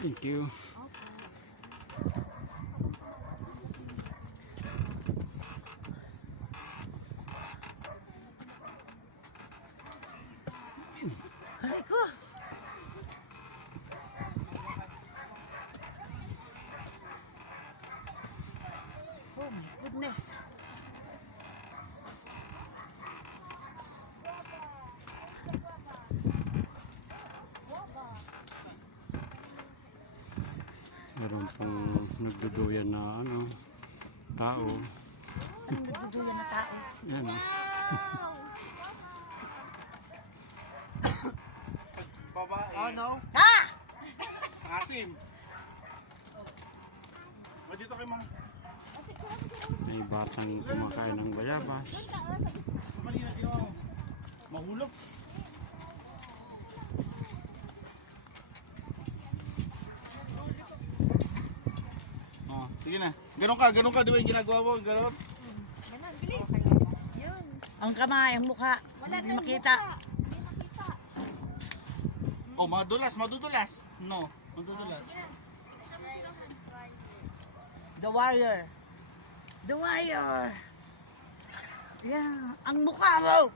Thank you. Aray ko. Oh my goodness. Meron pong nagduduyan na ano, tao. Anong nagduduyan na tao? Yan o. Babae. Oh no. Ah! Asim. O dito kay mga. May batang kumakain ng bayabas. Kanina ginawa mo. Mahulog. Oh, sige na. Ganun ka. Di ba yung ginagawa mo? Ganun. Ganun, bilis. Yun. Ang kamay, ang mukha. Hindi makita. Oh, madudulas. No, madudulas. The warrior. The warrior. Yeah. Ang mukha mo.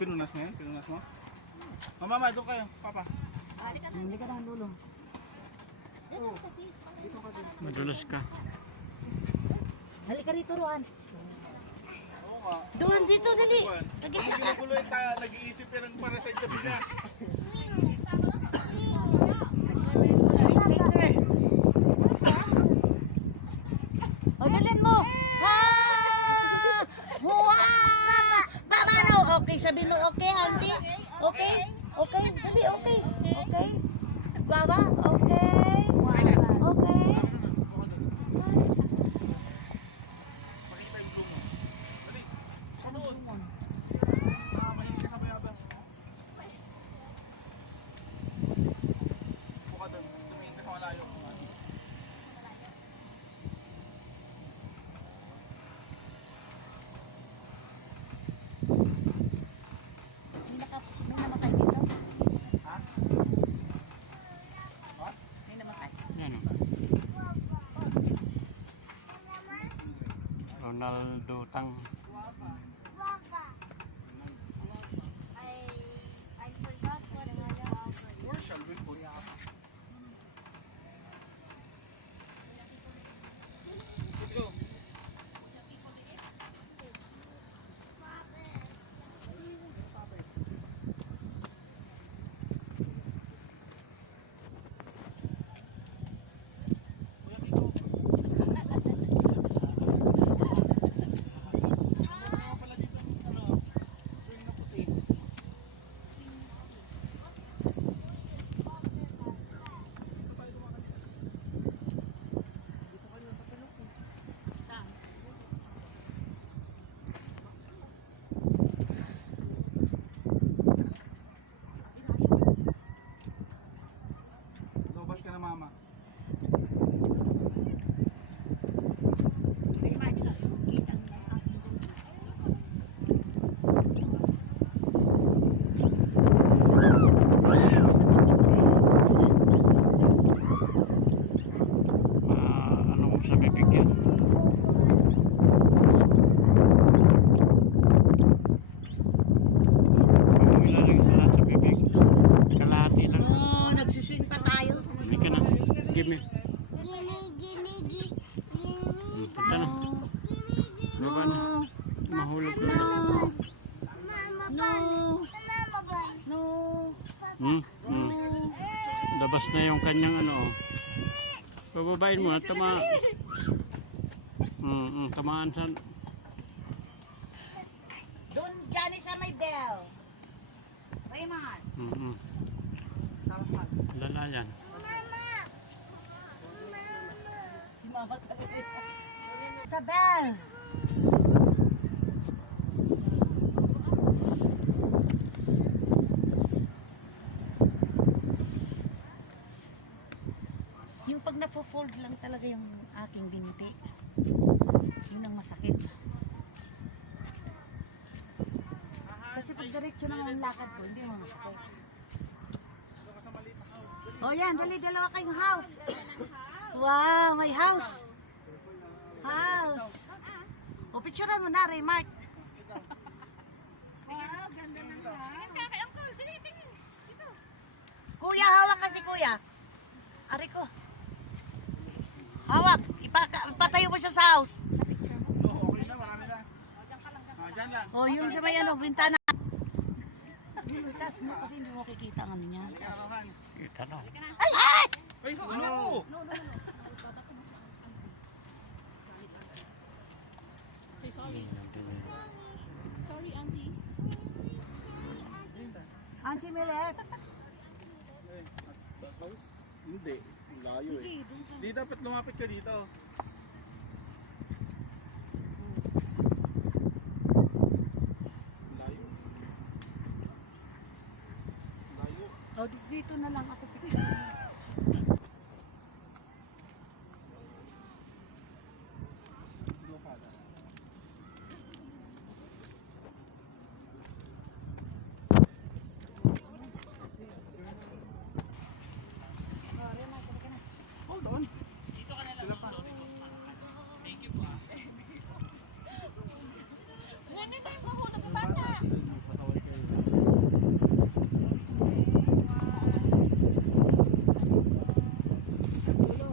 Pinunas mo yan? Pinunas mo? Mama, doon kayo. Papa. Hindi ka na dulo. Madulas ka. Halika rito, Ruan. Oo nga. Doon, dito, dali. Hindi ginugulo yung nag-iisip yan ng para sa gabi niya. Sweet later. O, dalhin mo. Ha! Wow! Baba, no. Okay, sabi mo, okay, auntie? Okay? Okay? Dali, okay. Okay? Baba, okay. Okay. Pakita yung bloom mo. Dali. Ano doon? Mahilig ka sa bayabas. Buka doon. Tumingin ka sa malayo. May namatay dito? Ha? May namatay. Yan o. Ronaldo Tang. Where's Shelby? Kuya. Let's go. Kuya Kiko. Ano pala dito? Ano? Swing na puti. Lobat ka na mama. Ano mo sa bibig yan? Kung ilalagay sa lahat sa bibig. Kalahati lang. Oh, nagsuswing pa tayo. Hindi ka na. Give me. Ito na. Baba na. Mahulog na. No. No. Hmm. Labas na yung kanyang ano. Oh. Pababain mo. Tamaan sa... Doon, Johnny, sa may bell. Raymond. Lala yan. Si Mama talaga. Sa bell. Yung pag napo-fold lang talaga yung aking binti. Yun ang masakit. Kasi pag diretso naman ang lakad ko, hindi mo masakay. Doon ka sa maliit na house. Dali. Oh yan, dali, dalawa kayong house. Wow, may house. House. O, picturean mo na, Raymark. Wow, ganda ng house. Kuya, hawak kasi kuya. Ari ko. Hawak. Ipatayo mo siya sa house. Oo, okay na, marami na. Dyan lang. O, yung sa may ano, bintana. Taas mo kasi hindi mo kikita ang ano niya. Halika na, Rohan. Kita na. Ay! Ay! Ay, no! Sorry, Auntie. Auntie Milet. House? Hindi. Layo eh. Di dapat lumapit ka dito. Layo. Layo. O, dito na lang ako. Go, Father. Hold on. Sila pa. Ngayon tayo pa ako bata. Pasaway kayo. Tulo.